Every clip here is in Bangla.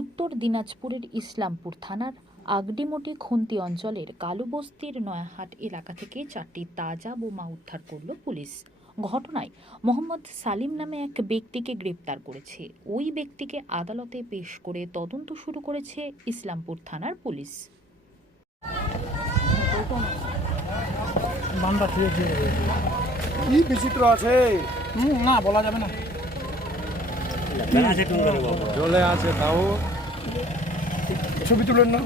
উত্তর দিনাজপুরের ইসলামপুর থানার আগডিমটি খুন্তি অঞ্চলের কালুবস্তির নয়াহাট এলাকা থেকে 4টি তাজা বোমা উদ্ধার করল পুলিশ। ঘটনায় মোহাম্মদ সালিম নামে এক ব্যক্তিকে গ্রেপ্তার করেছে। ওই ব্যক্তিকে আদালতে পেশ করে তদন্ত শুরু করেছে ইসলামপুর থানার পুলিশ। কি বিচিত্র আছে না বলা যাবে না। জলে আছে তাও ছবি তুলেন না।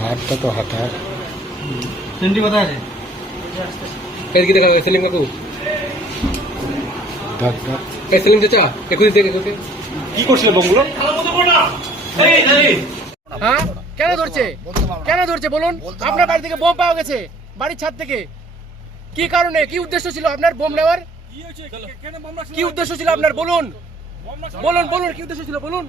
हाथ तो हटा है। सेंटी बता है कैसे देखा सलीम काकू सलीम चाचा একুশ কি করছিল বমগুলো? হ্যাঁ কেন ধরছে বলুন? আপনার বাড়ি থেকে বোম পাওয়া গেছে, বাড়ির ছাদ থেকে। কি কারণে, কি উদ্দেশ্য ছিল আপনার বোম নেওয়ার? কি উদ্দেশ্য ছিল আপনার বলুন? বলুন কি উদ্দেশ্য ছিল বলুন?